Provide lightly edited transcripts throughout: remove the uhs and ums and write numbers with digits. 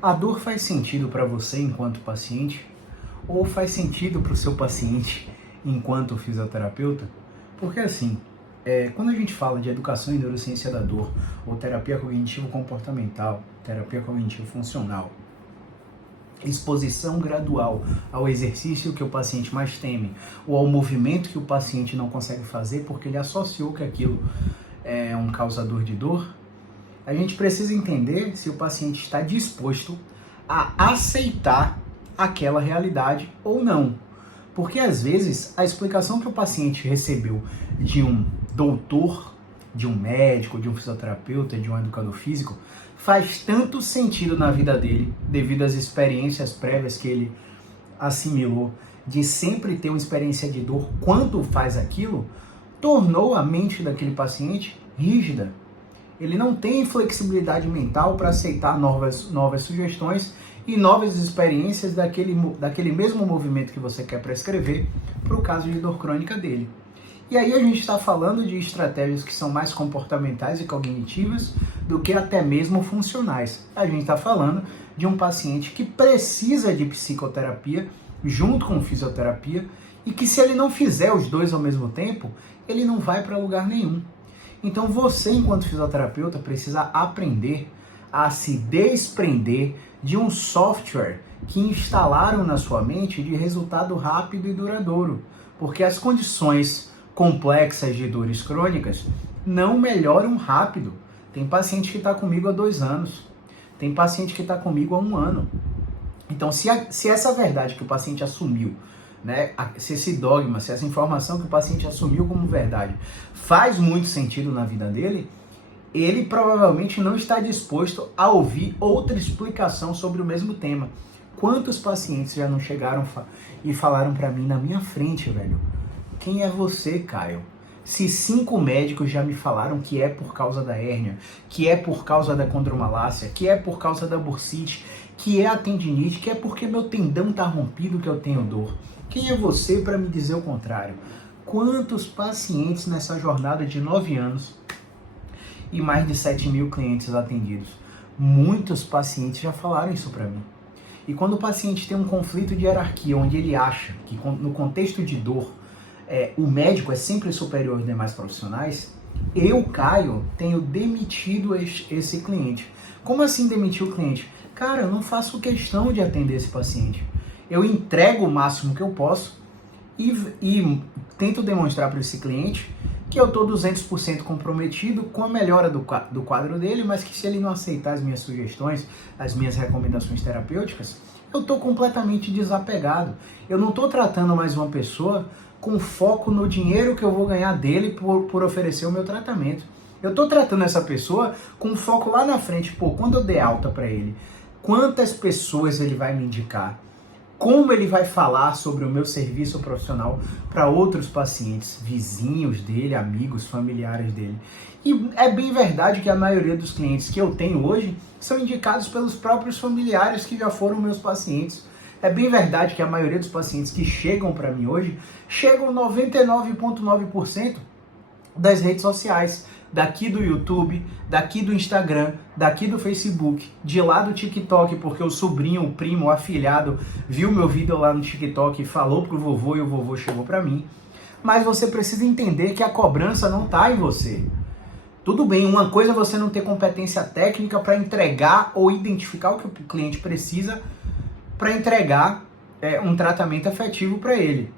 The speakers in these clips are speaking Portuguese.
A dor faz sentido para você enquanto paciente? Ou faz sentido para o seu paciente enquanto fisioterapeuta? Porque assim, quando a gente fala de educação em neurociência da dor, ou terapia cognitivo-comportamental, terapia cognitivo-funcional, exposição gradual ao exercício que o paciente mais teme, ou ao movimento que o paciente não consegue fazer porque ele associou que aquilo é um causador de dor, a gente precisa entender se o paciente está disposto a aceitar aquela realidade ou não. Porque às vezes a explicação que o paciente recebeu de um doutor, de um médico, de um fisioterapeuta, de um educador físico, faz tanto sentido na vida dele, devido às experiências prévias que ele assimilou, de sempre ter uma experiência de dor quando faz aquilo, tornou a mente daquele paciente rígida. Ele não tem flexibilidade mental para aceitar novas sugestões e novas experiências daquele mesmo movimento que você quer prescrever para o caso de dor crônica dele. E aí a gente está falando de estratégias que são mais comportamentais e cognitivas do que até mesmo funcionais. A gente está falando de um paciente que precisa de psicoterapia junto com fisioterapia e que se ele não fizer os dois ao mesmo tempo, ele não vai para lugar nenhum. Então você, enquanto fisioterapeuta, precisa aprender a se desprender de um software que instalaram na sua mente de resultado rápido e duradouro, porque as condições complexas de dores crônicas não melhoram rápido. Tem paciente que está comigo há 2 anos, tem paciente que está comigo há 1 ano. Então, se essa verdade que o paciente assumiu, né, se esse dogma, se essa informação que o paciente assumiu como verdade faz muito sentido na vida dele, ele provavelmente não está disposto a ouvir outra explicação sobre o mesmo tema. Quantos pacientes já não chegaram e falaram para mim na minha frente, velho? Quem é você, Caio? Se 5 médicos já me falaram que é por causa da hérnia, que é por causa da condromalácia, que é por causa da bursite, que é a tendinite, que é porque meu tendão tá rompido que eu tenho dor. Quem é você para me dizer o contrário? Quantos pacientes nessa jornada de 9 anos e mais de 7.000 clientes atendidos? Muitos pacientes já falaram isso para mim. E quando o paciente tem um conflito de hierarquia, onde ele acha que no contexto de dor, o médico é sempre superior aos demais profissionais, eu, Caio, tenho demitido esse cliente. Como assim demitir o cliente? Cara, eu não faço questão de atender esse paciente. Eu entrego o máximo que eu posso e tento demonstrar para esse cliente que eu estou 200% comprometido com a melhora do quadro dele, mas que se ele não aceitar as minhas sugestões, as minhas recomendações terapêuticas, eu estou completamente desapegado. Eu não estou tratando mais uma pessoa com foco no dinheiro que eu vou ganhar dele por oferecer o meu tratamento. Eu estou tratando essa pessoa com foco lá na frente. Pô, quando eu der alta para ele, quantas pessoas ele vai me indicar? Como ele vai falar sobre o meu serviço profissional para outros pacientes, vizinhos dele, amigos, familiares dele. E é bem verdade que a maioria dos clientes que eu tenho hoje são indicados pelos próprios familiares que já foram meus pacientes. É bem verdade que a maioria dos pacientes que chegam para mim hoje chegam 99,9% das redes sociais. Daqui do YouTube, daqui do Instagram, daqui do Facebook, de lá do TikTok, porque o sobrinho, o primo, o afilhado viu meu vídeo lá no TikTok e falou pro vovô e o vovô chegou pra mim. Mas você precisa entender que a cobrança não tá em você. Tudo bem, uma coisa é você não ter competência técnica para entregar ou identificar o que o cliente precisa para entregar um tratamento efetivo para ele.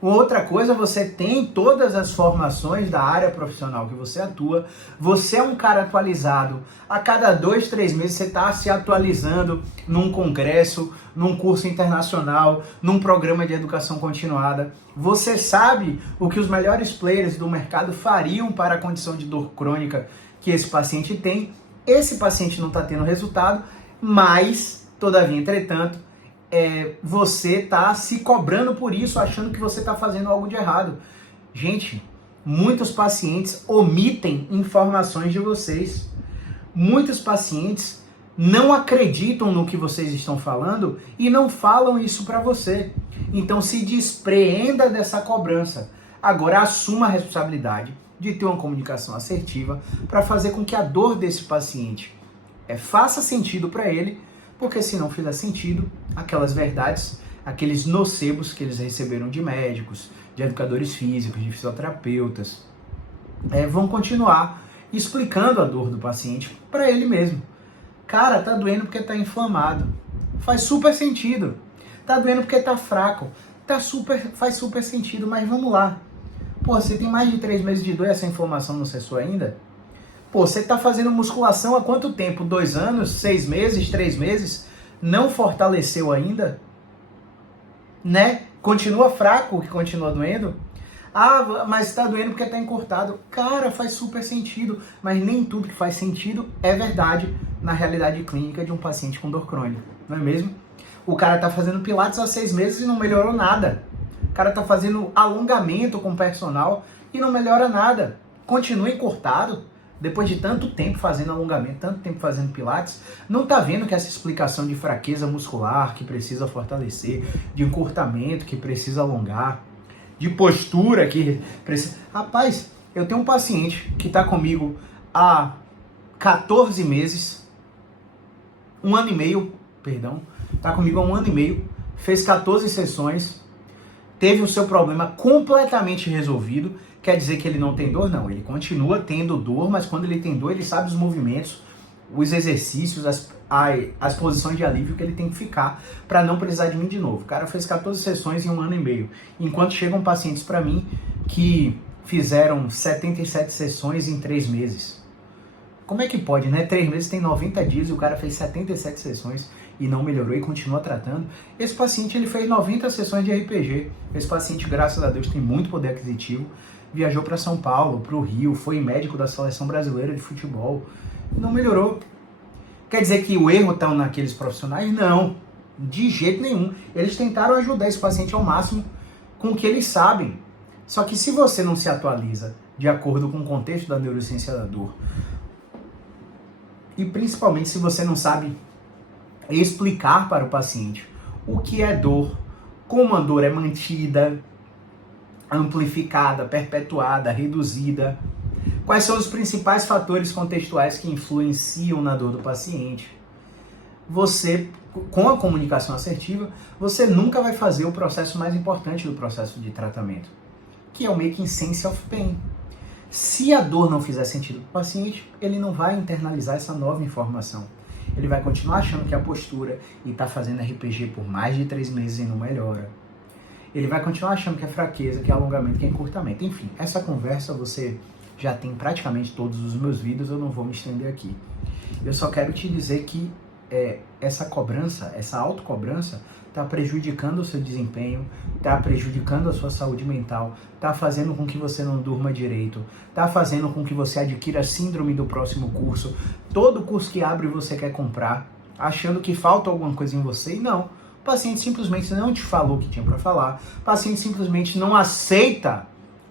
Outra coisa, você tem todas as formações da área profissional que você atua, você é um cara atualizado, a cada 2, 3 meses você está se atualizando num congresso, num curso internacional, num programa de educação continuada, você sabe o que os melhores players do mercado fariam para a condição de dor crônica que esse paciente tem. Esse paciente não está tendo resultado, mas, todavia, entretanto, você está se cobrando por isso, achando que você está fazendo algo de errado. Gente, muitos pacientes omitem informações de vocês. Muitos pacientes não acreditam no que vocês estão falando e não falam isso para você. Então se despreenda dessa cobrança. Agora assuma a responsabilidade de ter uma comunicação assertiva para fazer com que a dor desse paciente faça sentido para ele, Porque se não fizer sentido, aquelas verdades, aqueles nocebos que eles receberam de médicos, de educadores físicos, de fisioterapeutas, vão continuar explicando a dor do paciente para ele mesmo. Cara, tá doendo porque tá inflamado. Faz super sentido. Tá doendo porque tá fraco. Faz super sentido, mas vamos lá. Pô, você tem mais de 3 meses de dor e essa inflamação não cessou ainda? Pô, você tá fazendo musculação há quanto tempo? 2 anos? 6 meses? 3 meses? Não fortaleceu ainda? Né? Continua fraco, que continua doendo? Ah, mas tá doendo porque tá encurtado. Cara, faz super sentido, mas nem tudo que faz sentido é verdade na realidade clínica de um paciente com dor crônica, não é mesmo? O cara tá fazendo pilates há 6 meses e não melhorou nada. O cara tá fazendo alongamento com o personal e não melhora nada. Continua encurtado, depois de tanto tempo fazendo alongamento, tanto tempo fazendo pilates, não tá vendo que essa explicação de fraqueza muscular que precisa fortalecer, de encurtamento que precisa alongar, de postura que precisa... Rapaz, eu tenho um paciente que tá comigo há 14 meses, 1 ano e meio, perdão, tá comigo há 1 ano e meio, fez 14 sessões, teve o seu problema completamente resolvido. Quer dizer que ele não tem dor? Não, ele continua tendo dor, mas quando ele tem dor, ele sabe os movimentos, os exercícios, as posições de alívio que ele tem que ficar para não precisar de mim de novo. O cara fez 14 sessões em 1 ano e meio, enquanto chegam pacientes para mim que fizeram 77 sessões em 3 meses. Como é que pode, né? 3 meses tem 90 dias e o cara fez 77 sessões e não melhorou e continua tratando. Esse paciente, ele fez 90 sessões de RPG. Esse paciente, graças a Deus, tem muito poder aquisitivo. Viajou para São Paulo, para o Rio, foi médico da Seleção Brasileira de Futebol. Não melhorou. Quer dizer que o erro está naqueles profissionais? Não, de jeito nenhum. Eles tentaram ajudar esse paciente ao máximo com o que eles sabem. Só que se você não se atualiza de acordo com o contexto da neurociência da dor, e principalmente se você não sabe explicar para o paciente o que é dor, como a dor é mantida, amplificada, perpetuada, reduzida, quais são os principais fatores contextuais que influenciam na dor do paciente. Você, com a comunicação assertiva, você nunca vai fazer o processo mais importante do processo de tratamento, que é o making sense of pain. Se a dor não fizer sentido para o paciente, ele não vai internalizar essa nova informação. Ele vai continuar achando que é a postura e está fazendo RPG por mais de 3 meses e não melhora. Ele vai continuar achando que é fraqueza, que é alongamento, que é encurtamento. Enfim, essa conversa você já tem praticamente todos os meus vídeos, eu não vou me estender aqui. Eu só quero te dizer que essa cobrança, essa autocobrança, está prejudicando o seu desempenho, está prejudicando a sua saúde mental, está fazendo com que você não durma direito, está fazendo com que você adquira a síndrome do próximo curso. Todo curso que abre você quer comprar, achando que falta alguma coisa em você, e não. O paciente simplesmente não te falou o que tinha para falar, o paciente simplesmente não aceita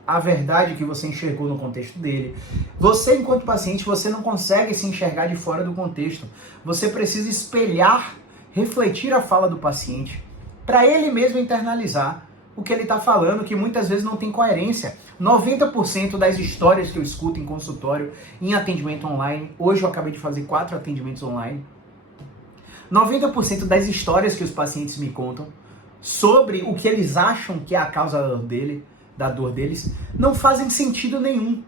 a verdade que você enxergou no contexto dele. Você, enquanto paciente, você não consegue se enxergar de fora do contexto. Você precisa espelhar, refletir a fala do paciente, para ele mesmo internalizar o que ele está falando, que muitas vezes não tem coerência. 90% das histórias que eu escuto em consultório, em atendimento online, hoje eu acabei de fazer 4 atendimentos online, 90% das histórias que os pacientes me contam sobre o que eles acham que é a causa da dor deles, não fazem sentido nenhum.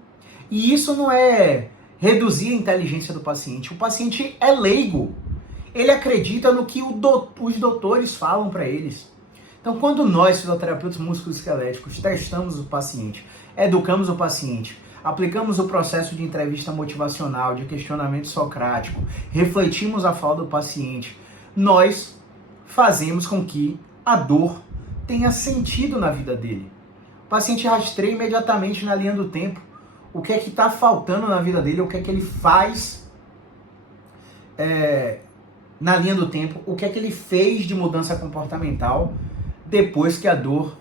E isso não é reduzir a inteligência do paciente. O paciente é leigo. Ele acredita no que os doutores falam para eles. Então, quando nós, fisioterapeutas musculoesqueléticos, testamos o paciente, educamos o paciente, aplicamos o processo de entrevista motivacional, de questionamento socrático, refletimos a fala do paciente, nós fazemos com que a dor tenha sentido na vida dele. O paciente rastreia imediatamente na linha do tempo o que é que está faltando na vida dele, o que é que ele faz na linha do tempo, o que é que ele fez de mudança comportamental depois que a dor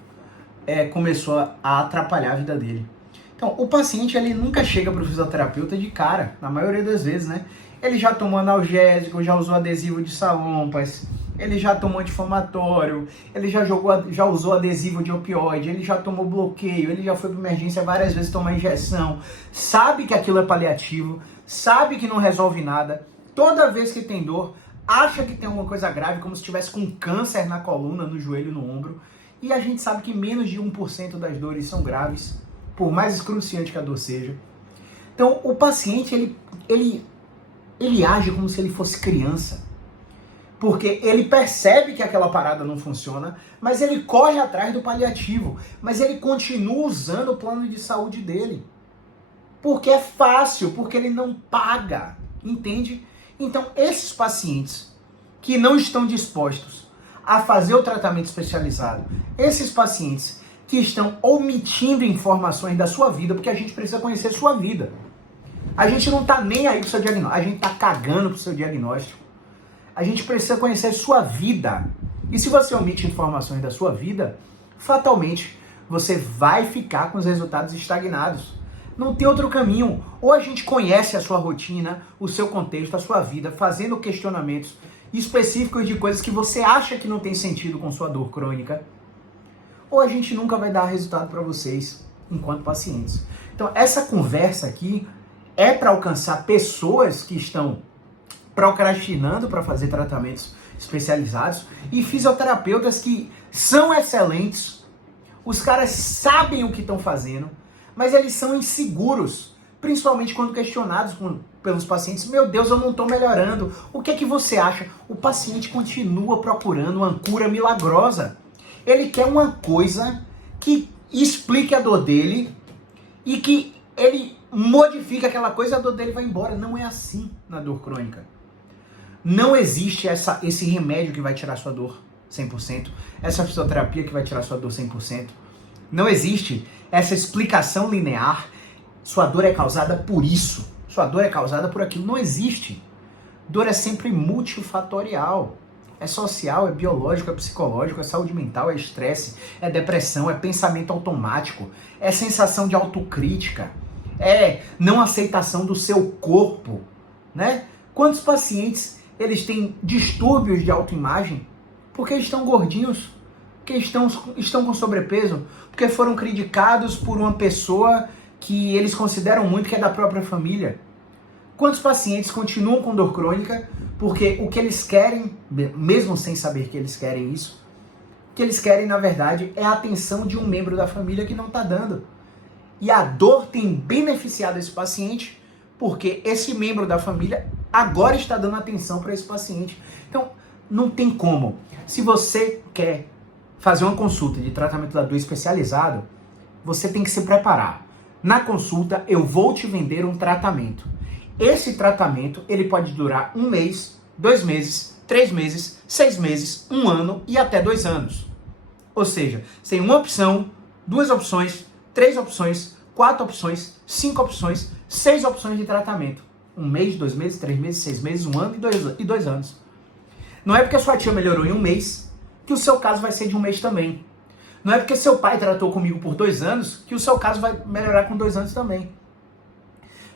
começou a atrapalhar a vida dele. Então, o paciente, ele nunca chega para o fisioterapeuta de cara, na maioria das vezes, né? Ele já tomou analgésico, já usou adesivo de salompas, ele já tomou anti-inflamatório, ele já usou adesivo de opioide, ele já tomou bloqueio, ele já foi para emergência várias vezes tomar injeção, sabe que aquilo é paliativo, sabe que não resolve nada. Toda vez que tem dor, acha que tem alguma coisa grave, como se tivesse com câncer na coluna, no joelho, no ombro, e a gente sabe que menos de 1% das dores são graves, por mais excruciante que a dor seja. Então, o paciente, ele age como se ele fosse criança, porque ele percebe que aquela parada não funciona, mas ele corre atrás do paliativo, mas ele continua usando o plano de saúde dele, porque é fácil, porque ele não paga, entende? Então, esses pacientes que não estão dispostos a fazer o tratamento especializado, esses pacientes que estão omitindo informações da sua vida, porque a gente precisa conhecer sua vida. A gente não tá nem aí pro seu diagnóstico, a gente tá cagando pro seu diagnóstico. A gente precisa conhecer sua vida. E se você omite informações da sua vida, fatalmente você vai ficar com os resultados estagnados. Não tem outro caminho. Ou a gente conhece a sua rotina, o seu contexto, a sua vida, fazendo questionamentos específicos de coisas que você acha que não tem sentido com sua dor crônica, ou a gente nunca vai dar resultado para vocês enquanto pacientes. Então, essa conversa aqui é para alcançar pessoas que estão procrastinando para fazer tratamentos especializados e fisioterapeutas que são excelentes. Os caras sabem o que estão fazendo, mas eles são inseguros, principalmente quando questionados pelos pacientes. Meu Deus, eu não estou melhorando. O que é que você acha? O paciente continua procurando uma cura milagrosa. Ele quer uma coisa que explique a dor dele e que ele modifique aquela coisa e a dor dele vai embora. Não é assim na dor crônica. Não existe esse remédio que vai tirar sua dor 100%, essa fisioterapia que vai tirar sua dor 100%. Não existe essa explicação linear. Sua dor é causada por isso, sua dor é causada por aquilo. Não existe. Dor é sempre multifatorial. É social, é biológico, é psicológico, é saúde mental, é estresse, é depressão, é pensamento automático, é sensação de autocrítica, é não aceitação do seu corpo, né? Quantos pacientes eles têm distúrbios de autoimagem porque estão gordinhos, porque estão com sobrepeso, porque foram criticados por uma pessoa que eles consideram muito que é da própria família? Quantos pacientes continuam com dor crônica porque o que eles querem, mesmo sem saber que eles querem isso, o que eles querem, na verdade, é a atenção de um membro da família que não está dando. E a dor tem beneficiado esse paciente porque esse membro da família agora está dando atenção para esse paciente. Então, não tem como. Se você quer fazer uma consulta de tratamento da dor especializado, você tem que se preparar. Na consulta, eu vou te vender um tratamento. Esse tratamento, ele pode durar 1 mês, 2 meses, 3 meses, 6 meses, 1 ano e até 2 anos. Ou seja, você tem uma opção, 2 opções, 3 opções, 4 opções, 5 opções, 6 opções de tratamento. 1 mês, 2 meses, 3 meses, 6 meses, 1 ano e 2 anos. Não é porque a sua tia melhorou em 1 mês que o seu caso vai ser de 1 mês também. Não é porque seu pai tratou comigo por 2 anos que o seu caso vai melhorar com 2 anos também.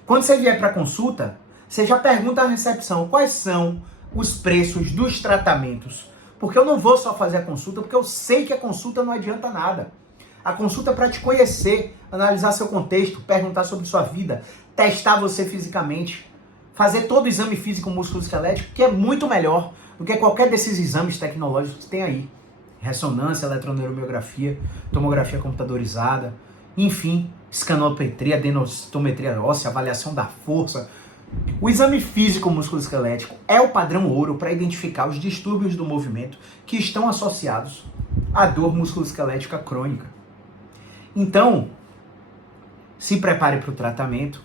Quando você vier para consulta, você já pergunta à recepção quais são os preços dos tratamentos. Porque eu não vou só fazer a consulta, porque eu sei que a consulta não adianta nada. A consulta é para te conhecer, analisar seu contexto, perguntar sobre sua vida, testar você fisicamente, fazer todo o exame físico músculo-esquelético, que é muito melhor do que qualquer desses exames tecnológicos que tem aí. Ressonância, eletroneuromiografia, tomografia computadorizada, enfim, escanometria, densitometria óssea, avaliação da força. O exame físico músculo-esquelético é o padrão ouro para identificar os distúrbios do movimento que estão associados à dor músculo-esquelética crônica. Então, se prepare para o tratamento,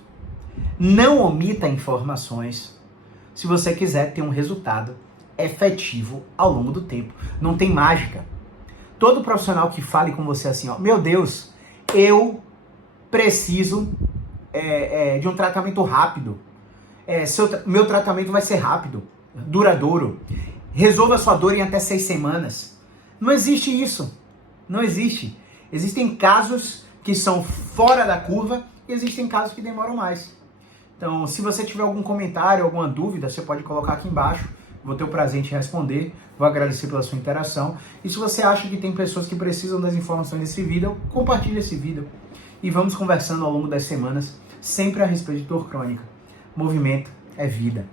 não omita informações se você quiser ter um resultado efetivo ao longo do tempo. Não tem mágica. Todo profissional que fale com você assim, ó, meu Deus, eu preciso de um tratamento rápido. Meu tratamento vai ser rápido, duradouro. Resolva sua dor em até 6 semanas. Não existe isso. Não existe. Existem casos que são fora da curva e existem casos que demoram mais. Então, se você tiver algum comentário, alguma dúvida, você pode colocar aqui embaixo. Vou ter o prazer em te responder. Vou agradecer pela sua interação. E se você acha que tem pessoas que precisam das informações desse vídeo, compartilhe esse vídeo. E vamos conversando ao longo das semanas, sempre a respeito de dor crônica. Movimento é vida.